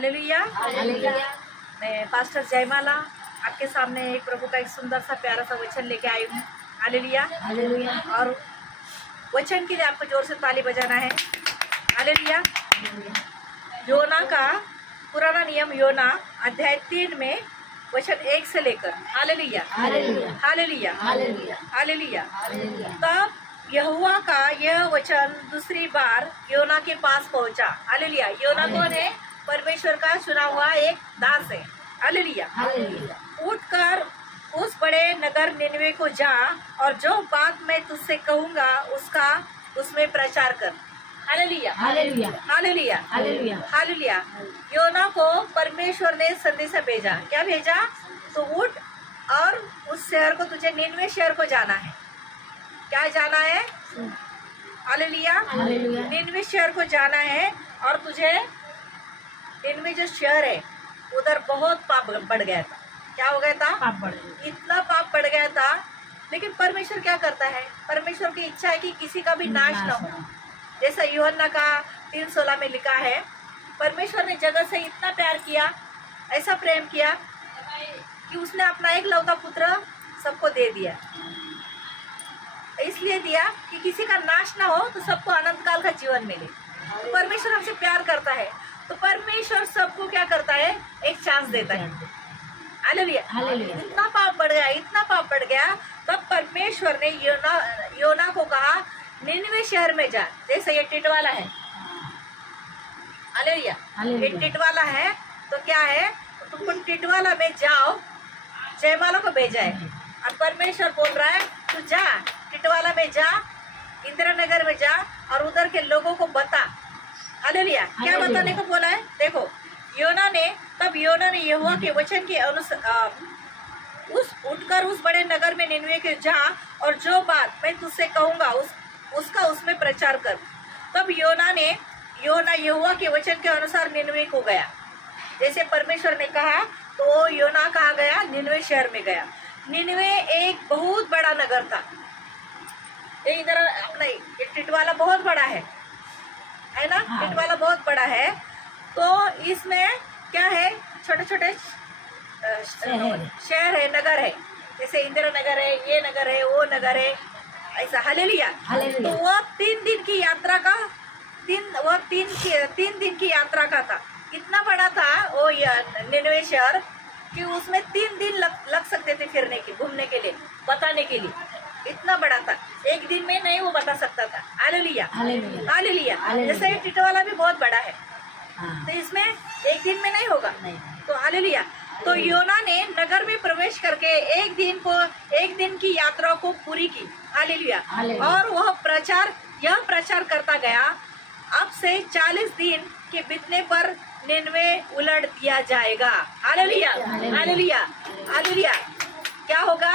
Hallelujah. मैं pastor जयमाला आपके सामने एक प्रभु का एक सुंदर सा प्यारा सा वचन लेके आई हूँ। हालेलुया। और वचन के लिए आपको जोर से ताली बजाना है। हालेलुया। योना का पुराना नियम, योना अध्याय 3 में वचन 1 से लेकर हालेलुया हालेलुया हालेलुया। तब यहोवा का यह वचन दूसरी बार योना के पास पहुंचा। हालेलुया। योना कौन है? परमेश्वर का चुना हुआ एक दास है। हालेलुया। उठकर उस बड़े नगर निनवे को जा और जो बात मैं तुझसे कहूंगा उसका उसमें प्रचार कर। हालेलुया हालेलुया हालेलुया। योना को परमेश्वर ने संदेश भेजा। क्या भेजा? तो उठ और उस शहर को, तुझे निनवे शहर को जाना है। क्या जाना है? हालेलुया। निनवे शहर को जाना है। और तुझे निनवे जो शहर है उधर बहुत पाप बढ़ गया था। क्या हो गया था? पाप बढ़ गया। इतना पाप बढ़ गया था। लेकिन परमेश्वर क्या करता है? परमेश्वर की इच्छा है कि किसी का भी नाश न हो। जैसा यूहन्ना का 3:16 में लिखा है, परमेश्वर ने जगत से इतना प्यार किया, ऐसा प्रेम किया कि उसने अपना एकलौता पुत्र सबको दे दिया। इसलिए दिया कि किसी का नाश ना हो, तो सबको अनंत काल का जीवन मिले। तो परमेश्वर हमसे प्यार करता है, तो परमेश्वर सबको क्या करता है? एक चांस देता है। हालेलुया। इतना पाप बढ़ गया, इतना पाप बढ़ गया, तब परमेश्वर ने योना को कहा निनवे शहर में जा। जैसे ये टिटवाला है, हालेलुया, ये टिटवाला है, तो क्या है? तुम टिटवाला में जाओ, जयमाला को भेजा है। और परमेश्वर बोल रहा है तू जा, टिटवाला में जा, इंदिरा नगर में जा और उधर के लोगों को बता। हालेलुया। क्या बताने को बोला है? देखो, तब योना ने यहोवा के वचन के अनुसार उठकर उस बड़े नगर में निनवे के जा और जो बात मैं तुझसे कहूंगा उसका उसमें प्रचार कर। तब योना यहोवा के वचन के अनुसार निनवे को गया। जैसे परमेश्वर ने कहा, तो योना कहाँ गया? निनवे शहर में गया। निनवे एक बहुत बड़ा नगर था। इधर अपना टिटवाला बहुत बड़ा है ना? टिटवाला बहुत बड़ा है। तो इसमें क्या है? छोटे छोटे शहर है, नगर है। जैसे इंदिरा नगर है, ये नगर है, वो नगर है, ऐसा। हालेलुया। तो वह 3 दिन की यात्रा का 3 दिन की यात्रा का था। इतना बड़ा था वो निनवे शहर कि उसमें 3 दिन लग सकते थे फिरने के, घूमने के लिए, बताने के लिए। इतना बड़ा था, एक दिन में नहीं वो बता सकता था। Hallelujah hallelujah. जैसे टिटवाला भी बहुत बड़ा है, तो इसमें एक दिन में नहीं होगा। तो हालेलुया। तो योना ने नगर में प्रवेश करके एक दिन की यात्रा को पूरी की। हालेलुया। और वह यह प्रचार करता गया, अब से 40 दिन के बीतने पर निनवे उलट दिया जाएगा। हालेलुया हालेलुया हालेलुया। क्या होगा?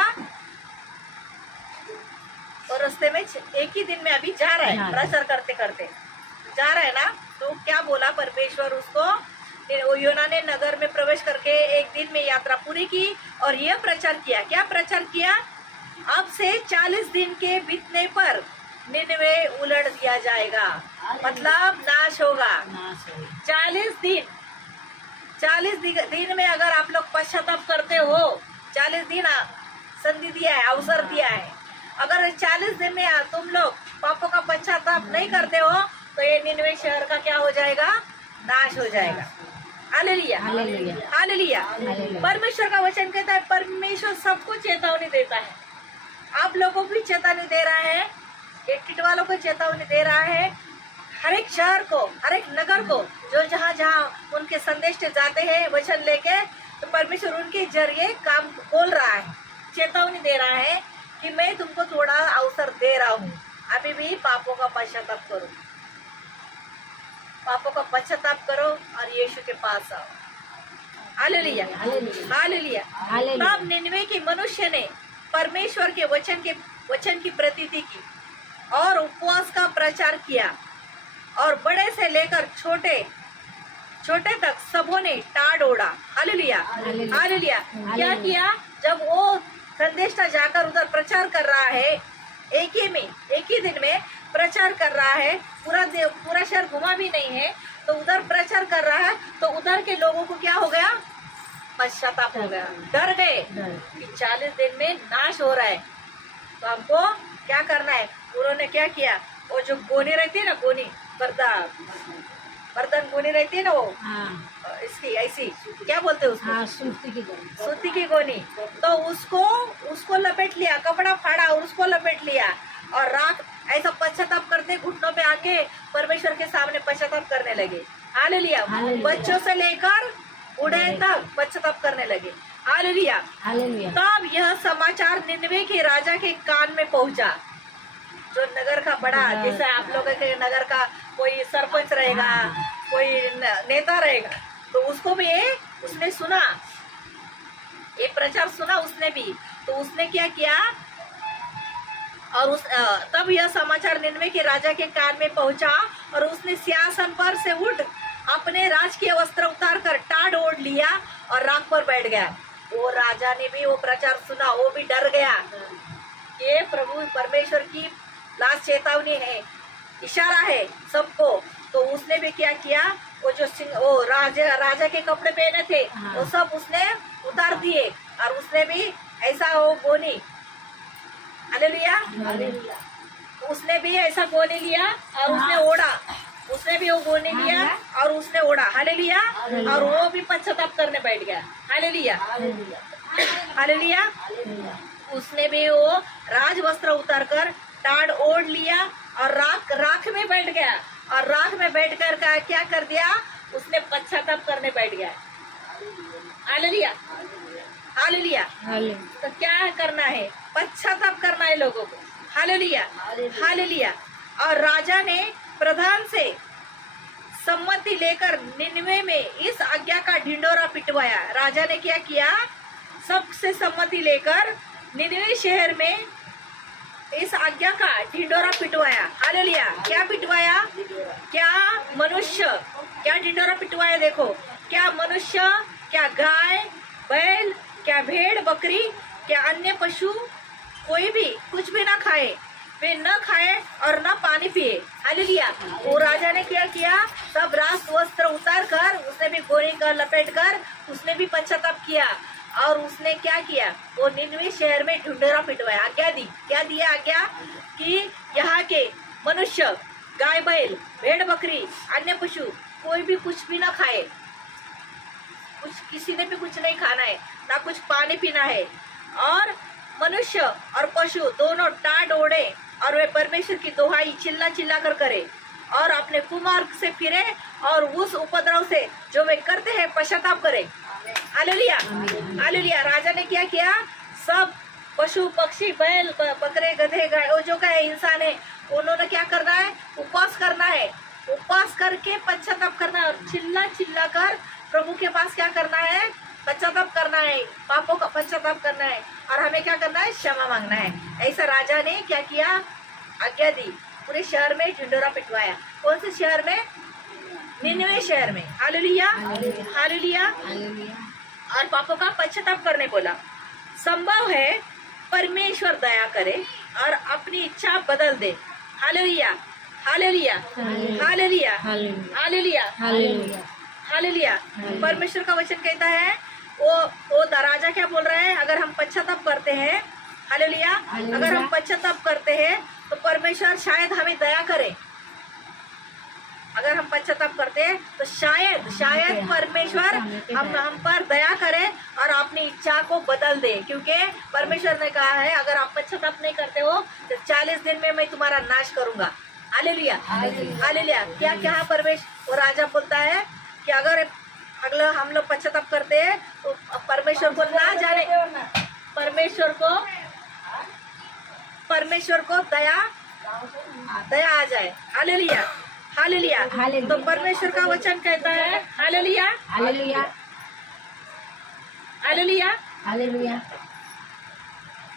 और रास्ते में एक ही दिन में अभी जा रहा है, प्रचार करते करते जा रहा है ना। तो क्या बोला परमेश्वर उसको? योना ने नगर में प्रवेश करके एक दिन में यात्रा पूरी की और यह प्रचार किया। क्या प्रचार किया? अब से 40 दिन के बीतने पर निनवे उलट दिया जाएगा, मतलब नाश होगा। 40 दिन में अगर आप लोग पश्चाताप करते हो, 40 दिन संधि दिया है, अवसर दिया है। अगर 40 दिन में तुम लोग पापों का पश्चाताप नहीं करते हो, तो ये निनवे शहर का क्या हो जाएगा? नाश हो जाएगा। हालेलुया हालेलुया। परमेश्वर का वचन कहता है, परमेश्वर सबको चेतावनी देता है। आप लोगों को भी चेतावनी दे रहा है, एक टिटवालों को चेतावनी दे रहा है, हर एक शहर को, हर एक नगर को, जो जहाँ उनके संदेश जाते हैं वचन लेके, तो परमेश्वर उनके जरिए काम बोल रहा है, चेतावनी दे रहा है कि मैं तुमको थोड़ा अवसर दे रहा हूँ, अभी भी पापों का पश्चाताप करो, पापों का पश्चाताप करो और यीशु के पास आओ। Hallelujah hallelujah. तब निनवे के मनुष्य ने परमेश्वर के वचन की प्रतीति की और उपवास का प्रचार किया और बड़े से लेकर छोटे तक सबों ने टाड़ ओढ़ा। Hallelujah hallelujah. क्या किया? जब वो संदेश जाकर उधर प्रचार कर रहा है, एक ही दिन में प्रचार कर रहा है, पूरा शहर घुमा भी नहीं है, तो उधर प्रचार कर रहा है, तो उधर के लोगों को क्या हो गया, पश्चाताप हो गया, डर गए कि 40 दिन में नाश हो रहा है, तो हमको क्या करना है। उन्होंने क्या किया, वो जो गोनी रहती है ना, गोनी बर्तन गोनी रहती है ना, वो इसकी ऐसी क्या बोलते हैं उसको, सूती की गोनी, तो उसको लपेट लिया, कपड़ा फाड़ा और उसको लपेट लिया, और राख ऐसा पश्चाताप करते घुटनों पे आके परमेश्वर के सामने पश्चाताप करने लगे। हालेलुया। बच्चों से लेकर बूढ़े तक पश्चाताप करने लगे। हालेलुया। तब यह समाचार निनवे के राजा के कान में पहुंचा, जो नगर का बड़ा, जैसे आप लोगों के नगर का कोई सरपंच रहेगा, कोई नेता रहेगा, तो उसको भी उसने सुना, ये प्रचार सुना उसने भी, तो उसने क्या किया, और तब यह समाचार निनवे के राजा के कान में पहुंचा, और उसने सिंहासन पर से उठ अपने राजकीय वस्त्र उतार कर टाट ओढ़ लिया और राख पर बैठ गया। वो राजा ने भी वो प्रचार सुना, वो भी डर गया। ये प्रभु परमेश्वर की लास्ट चेतावनी है, इशारा है सबको। तो उसने भी क्या किया, वो जो वो राजा के कपड़े पहने थे, वो सब उसने उतार दिए, और उसने भी ऐसा वो गोनी, हालेलुया, उसने भी ऐसा गोनी लिया और उसने ओढ़ा, उसने भी वो गोनी लिया और उसने ओढ़ा, हालेलुया, और वो भी पश्चाताप करने बैठ गया। Hallelujah, hallelujah. उसने भी वो राज वस्त्र उतार कर टाट ओढ़ लिया और राख में बैठ गया, और राख में बैठकर क्या कर दिया, उसने पश्चाताप करने बैठ गया। Hallelujah, hallelujah. तो क्या करना है, पश्चाताप करना है लोगों को। Hallelujah, hallelujah. और राजा ने प्रधान से सम्मति लेकर निनवे में इस आज्ञा का ढिंडोरा पिटवाया। राजा ने क्या किया, सबसे सम्मति लेकर निनवे शहर में इस आज्ञा का ढिंडोरा पिटवाया। हालेलुया। क्या पिटवाया, क्या मनुष्य, क्या ढिंडोरा पिटवाया, देखो, क्या मनुष्य, क्या गाय बैल, क्या भेड़ बकरी, क्या अन्य पशु, कोई भी कुछ भी ना खाए, वे न खाए और न पानी पिए। हालेलुया। वो राजा ने क्या किया, सब राज वस्त्र उतार कर, उसने भी गोनी का लपेट कर, उसने भी पश्चाताप किया, और उसने क्या किया, वो निनवे शहर में ढिंडोरा पिटवाया। आज्ञा दी, क्या दिया आज्ञा, कि यहाँ के मनुष्य, गाय बैल, भेड़ बकरी, अन्य पशु, कोई भी कुछ भी ना खाए, कुछ किसी ने भी कुछ नहीं खाना है, ना कुछ पानी पीना है, और मनुष्य और पशु दोनों टाट ओढ़े, और वे परमेश्वर की दोहाई चिल्ला चिल्ला कर करे, और अपने कुमार्ग से फिरे, और उस उपद्रव से जो वे करते हैं पश्चाताप करे। Hallelujah, hallelujah. राजा ने क्या किया, सब पशु पक्षी बैल बकरे गधे गाय, वो जो का है इंसान है, उन्होंने क्या करना है, उपवास करना है, उपवास करके पश्चाताप करना है, और चिल्ला चिल्ला कर प्रभु के पास क्या करना है, पश्चाताप करना है, पापों का पश्चाताप करना है, और हमें क्या करना है, क्षमा मांगना है। ऐसा राजा ने क्या किया, आज्ञा दी, पूरे शहर में ढिंडोरा पिटवाया। कौन से शहर में, निनवे शहर में। Hallelujah, hallelujah. और पापों का पश्चाताप करने बोला। संभव है परमेश्वर दया करे और अपनी इच्छा बदल दे। हालेलुया, हालेलुया, हालेलुया, हालेलुया, हालेलुया। परमेश्वर का वचन कहता है, वो राजा क्या बोल रहा है, अगर हम पश्चाताप करते हैं, हालेलुया, अगर हम पश्चाताप करते हैं तो परमेश्वर शायद हमें दया करे। अगर हम पश्चाताप करते हैं तो शायद परमेश्वर हम पर दया करे और अपनी इच्छा को बदल दे, क्योंकि परमेश्वर ने कहा है, अगर आप पश्चाताप नहीं करते हो तो 40 दिन में मैं तुम्हारा नाश करूंगा। Hallelujah, hallelujah. क्या क्या परमेश्वर, वो राजा बोलता है कि अगर अगला हम लोग पश्चाताप करते हैं तो परमेश्वर को ना जाने, परमेश्वर को दया आ जाए। Hallelujah, hallelujah. तो परमेश्वर का वचन कहता है, हालेलुया, हालेलुया, हालेलुया, हालेलुया।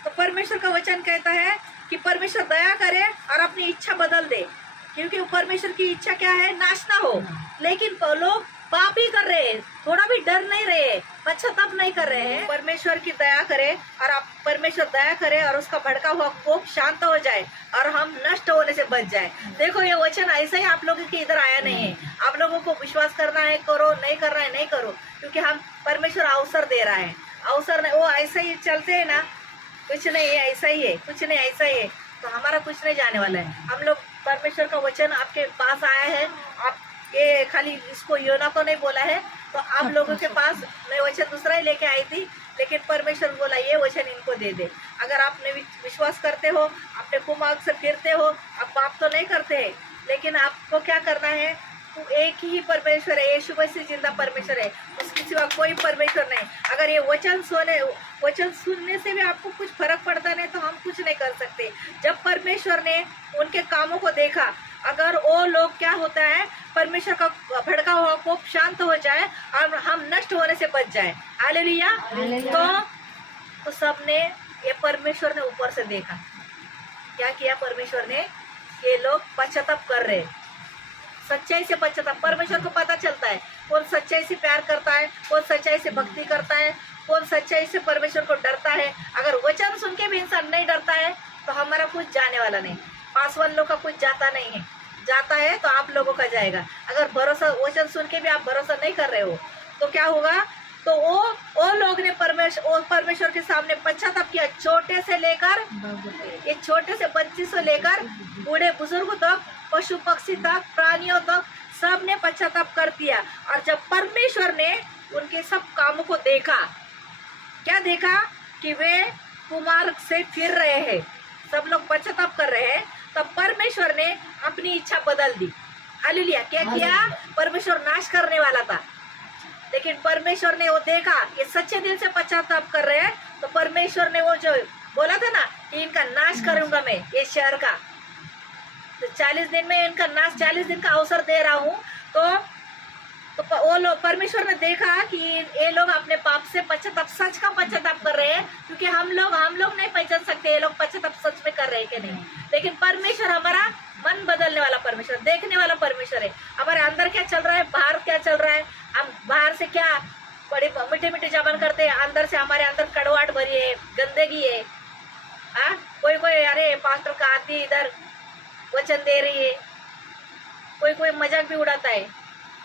तो परमेश्वर का वचन कहता है कि परमेश्वर दया करे और अपनी इच्छा बदल दे, क्योंकि परमेश्वर की इच्छा क्या है, नाश ना हो। लेकिन लोग पाप ही कर रहे हैं, थोड़ा भी डर नहीं रहे, पश्चाताप नहीं कर रहे हैं। परमेश्वर की दया करे और आप परमेश्वर दया करे और उसका भड़का हुआ कोप शांत हो जाए और हम नष्ट होने से बच जाए। देखो ये वचन ऐसे ही आप लोगों के इधर आया नहीं है, आप लोगों लोगों को विश्वास करना है करो, नहीं करना है नहीं करो, क्योंकि हम परमेश्वर अवसर दे रहा है। अवसर नहीं, वो ऐसा ही चलते हैं ना, कुछ नहीं है ऐसा ही है, कुछ नहीं ऐसा ही है, तो हमारा कुछ नहीं जाने वाला है। हम लोग परमेश्वर का वचन आपके पास आया है, आप ये खाली इसको योना को नहीं बोला है, तो आप लोगों के पास मैं वचन दूसरा ही लेके आई थी, लेकिन परमेश्वर बोला ये वचन इनको दे दे। अगर आपने विश्वास करते हो, अपने कुमार्ग से फिरते हो, आप पाप तो नहीं करते हैं, लेकिन आपको क्या करना है, तो एक ही परमेश्वर है, यीशु मसीह जिंदा परमेश्वर है, उसके सिवा कोई परमेश्वर नहीं। अगर ये वचन सुनने से भी आपको कुछ फर्क पड़ता नहीं, तो हम कुछ नहीं कर सकते। जब परमेश्वर ने उनके कामों को देखा, अगर वो लोग क्या होता है, परमेश्वर का भड़का हुआ कोप शांत हो जाए और हम नष्ट होने से बच जाए। हालेलुया। तो सबने ये परमेश्वर ने ऊपर से देखा, क्या किया परमेश्वर ने, ये लोग पश्चाताप कर रहे, सच्चाई से पश्चाताप। परमेश्वर को पता चलता है कौन सच्चाई से प्यार करता है, कौन सच्चाई से भक्ति करता है, कौन सच्चाई से परमेश्वर को डरता है। अगर वचन सुन के भी इंसान नहीं डरता है, तो हमारा कुछ जाने वाला नहीं। पासवान लोग का कुछ जाता नहीं है, जाता है तो आप लोगों का जाएगा। अगर भरोसा वचन सुन के भी आप भरोसा नहीं कर रहे हो, तो क्या होगा, तो वो लोग ने परमेश्वर के सामने पश्चाताप किया। छोटे से लेकर, ये छोटे से बच्चे से लेकर बूढ़े बुजुर्ग तक, पशु पक्षी तक, प्राणियों तक, सब ने पश्चाताप कर दिया। और जब परमेश्वर ने उनके सब कामों को देखा, क्या देखा कि वे कुमार्ग से फिर रहे हैं, सब लोग पश्चाताप कर रहे हैं, तब परमेश्वर ने अपनी इच्छा बदल दी। हालेलुया। क्या किया, परमेश्वर नाश करने वाला था, लेकिन परमेश्वर ने वो देखा कि सच्चे दिल से पश्चाताप कर रहे हैं, तो परमेश्वर ने वो जो बोला था ना कि इनका नाश करूंगा मैं ये शहर का, तो 40 दिन में इनका नाश, 40 दिन का अवसर दे रहा हूँ। तो वो लोग, परमेश्वर ने देखा कि ये लोग अपने पाप से पश्चाताप, सच का पश्चाताप कर रहे हैं, क्योंकि हम लोग नहीं पहचान सकते ये लोग पश्चाताप सच में कर रहे हैं कि नहीं, लेकिन परमेश्वर हमारा मन बदलने वाला परमेश्वर, देखने वाला परमेश्वर है। हमारे अंदर क्या चल रहा है, बाहर क्या चल रहा है, हम बाहर से क्या बड़ी मीठे मीठे जबान करते हैं, अंदर से हमारे अंदर कड़वाहट भरी है, गंदगी है। कोई अरे पास्टर का आदमी इधर वचन दे रही है, कोई मजाक भी उड़ाता है।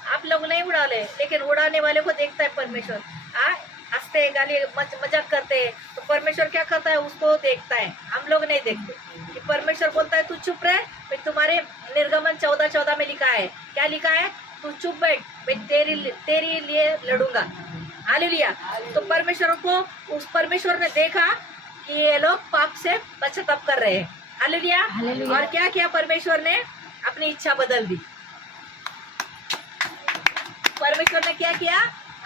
आप लोग नहीं उड़ा ले, लेकिन उड़ाने वाले को देखता है परमेश्वर। हंसते गाली मजाक करते हैं, तो परमेश्वर क्या करता है, उसको देखता है, हम लोग नहीं देखते। कि परमेश्वर बोलता है तू चुप रहे, मैं तुम्हारे निर्गमन 14:14 में लिखा है, क्या लिखा है, तू चुप बैठ, मैं तेरे लिए लड़ूंगा। हालेलुया। तो उस परमेश्वर ने देखा कि ये लोग पाप से पश्चाताप कर रहे हैं। हालेलुया। और क्या किया परमेश्वर ने, अपनी इच्छा बदल दी। परमेश्वर ने क्या किया,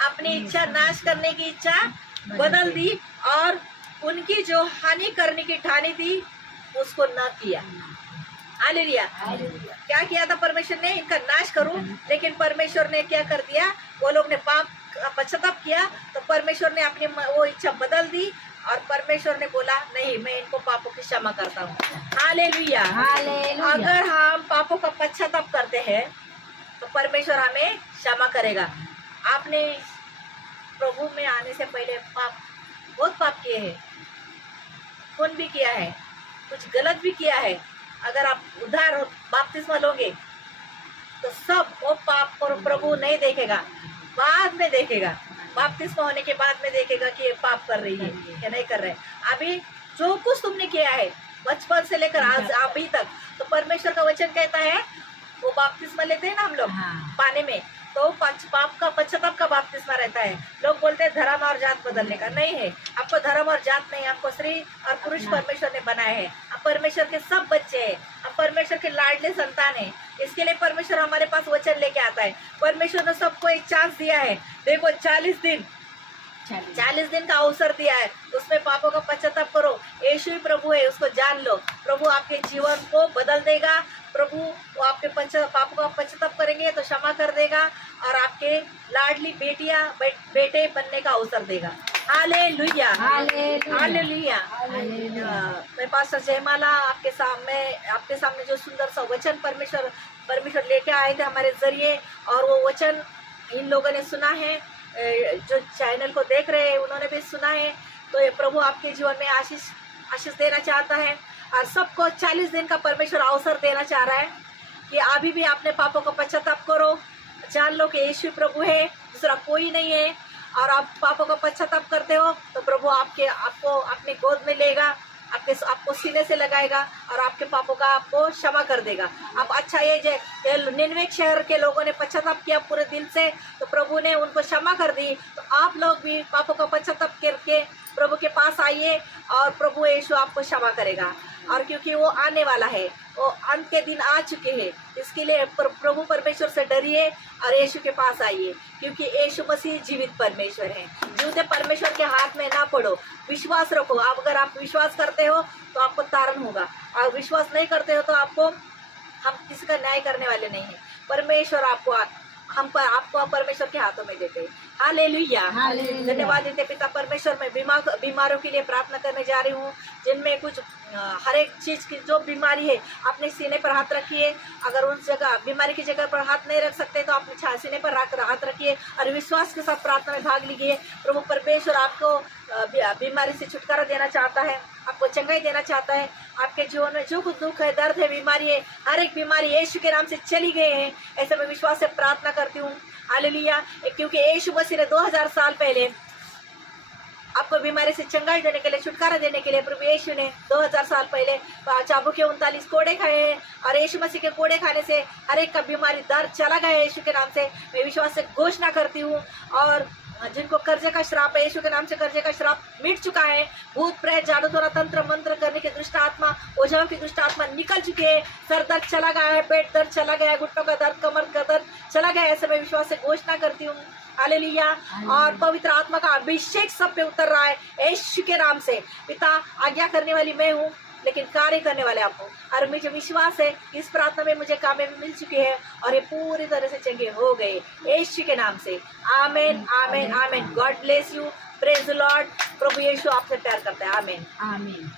अपनी इच्छा, नाश करने की इच्छा बदल दी, और उनकी जो हानि करने की ठानी थी उसको न किया। हालेलुया। क्या किया था परमेश्वर ने, इनका नाश करूं, लेकिन परमेश्वर ने क्या कर दिया, वो लोग ने पाप पश्चाताप किया, तो परमेश्वर ने अपनी वो इच्छा बदल दी, और परमेश्वर ने बोला नहीं, मैं इनको पापों की क्षमा करता हूँ। हालेलुया। अगर हम पापों का पश्चाताप करते हैं, तो परमेश्वर हमें क्षमा करेगा। आपने प्रभु में आने से पहले बहुत पाप किए हैं, खून भी किया है, कुछ गलत भी किया है। अगर आप उद्धार बपतिस्मा लोगे, तो सब वो पाप को प्रभु नहीं देखेगा, बाद में देखेगा। बपतिस्मा होने के बाद में देखेगा कि ये पाप कर रही है या नहीं कर रहे। अभी जो कुछ तुमने किया है बचपन से लेकर आज अभी तक, तो परमेश्वर का वचन कहता है, वो बपतिस्मा लेते हैं ना हम लोग पानी में, तो पाप का पश्चाताप का बपतिस्मा रहता है। लोग बोलते हैं धर्म और जात बदलने का, नहीं है। आपको धर्म और जात नहीं, आपको स्त्री और पुरुष परमेश्वर ने बनाए हैं। आप परमेश्वर के सब बच्चे हैं, आप परमेश्वर के लाडले संतान हैं। इसके लिए परमेश्वर हमारे पास वचन लेके आता है। परमेश्वर ने सबको एक चांस दिया है। देखो 40 दिन का अवसर दिया है, उसमें पापों का पश्चाताप करो। यीशु ही प्रभु है, उसको जान लो। प्रभु आपके जीवन को बदल देगा। प्रभु वो आपके पापों का पश्चाताप करेंगे तो क्षमा कर देगा, और आपके लाडली बेटियां बेटे बनने का अवसर देगा। Hallelujah, hallelujah. मैं पास्टर जयमाला आपके सामने जो सुंदर सा वचन परमेश्वर लेके आए थे हमारे जरिए, और वो वचन इन लोगों ने सुना है, जो चैनल को देख रहे हैं उन्होंने भी सुना है। तो ये प्रभु आपके जीवन में आशीष देना चाहता है, और सबको 40 दिन का परमेश्वर अवसर देना चाह रहा है कि अभी भी अपने पापों का पश्चाताप करो, जान लो कि यीशु प्रभु है, दूसरा कोई नहीं है। और आप पापों का पश्चाताप करते हो तो प्रभु आपको अपनी गोद में लेगा, आपको सीने से लगाएगा और आपके पापों का आपको क्षमा कर देगा। आप अच्छा ये निनवे शहर के लोगों ने पश्चाताप किया पूरे दिल से, तो प्रभु ने उनको क्षमा कर दी। तो आप लोग भी पापों का पश्चाताप करके प्रभु के पास आइए और प्रभु यीशु आपको क्षमा करेगा। और क्योंकि वो आने वाला है, वो अंत के दिन आ चुके हैं, इसके लिए प्रभु परमेश्वर से डरिए और यीशु के पास आइए, क्योंकि यीशु मसीह जीवित परमेश्वर है। जीवित परमेश्वर के हाथ में ना पड़ो, विश्वास रखो। अगर आप विश्वास करते हो तो आपको तारण होगा, और विश्वास नहीं करते हो तो हम किसी का न्याय करने वाले नहीं है। परमेश्वर आपको परमेश्वर के हाथों में देते हैं। हालेलुया, धन्यवाद देते पिता परमेश्वर। मैं बीमारों के लिए प्रार्थना करने जा रही हूँ, जिनमें कुछ हर एक चीज की जो बीमारी है, अपने सीने पर हाथ रखिए। अगर उन जगह बीमारी की जगह पर हाथ नहीं रख सकते तो अपने सीने पर हाथ रखिए और विश्वास के साथ प्रार्थना में भाग लीजिए। प्रभु परमेश्वर आपको बीमारी से छुटकारा देना चाहता है, आपको चंगाई देना चाहता है। आपके जीवन में जो कुछ दुख है, दर्द है, बीमारी है, हर एक बीमारी यीशु के नाम से चली गई है। ऐसे मैं विश्वास से प्रार्थना करती हूँ। हालेलुया, क्योंकि यीशु मसीह ने 2000 साल पहले आपको बीमारी से चंगाई देने के लिए, छुटकारा देने के लिए, प्रभु यीशु ने 2000 साल पहले चाबुक के 39 कोड़े खाए हैं, और यीशु मसीह के कोड़े खाने से हर एक का बीमारी दर्द चला गया है। यीशु के नाम से मैं विश्वास से घोषणा करती हूँ। और जिनको कर्जे का श्राप है, यीशु के नाम से कर्जे का श्राप मिट चुका है। भूत प्रेत, जादू टोना, तंत्र मंत्र करने की दुष्ट आत्मा, ओझाओं की दुष्ट आत्मा निकल चुकी है। सर दर्द चला गया है, पेट दर्द चला गया है, घुटनों का दर्द, कमर का दर्द चला गया है। ऐसे मैं विश्वास से घोषणा करती हूँ। हालेलुया, और पवित्र आत्मा का अभिषेक सब पे उतर रहा है यीशु के नाम से। पिता, आज्ञा करने वाली मैं हूँ, लेकिन कार्य करने वाले आप हो। और मुझे विश्वास है इस प्रार्थना में मुझे कामयाबी मिल चुकी है और ये पूरी तरह से चंगे हो गए यीशु के नाम से। आमेन, आमेन, आमेन। God bless you, praise the Lord. प्रभु यीशु आपसे प्यार करता है। आमेन, आमीन।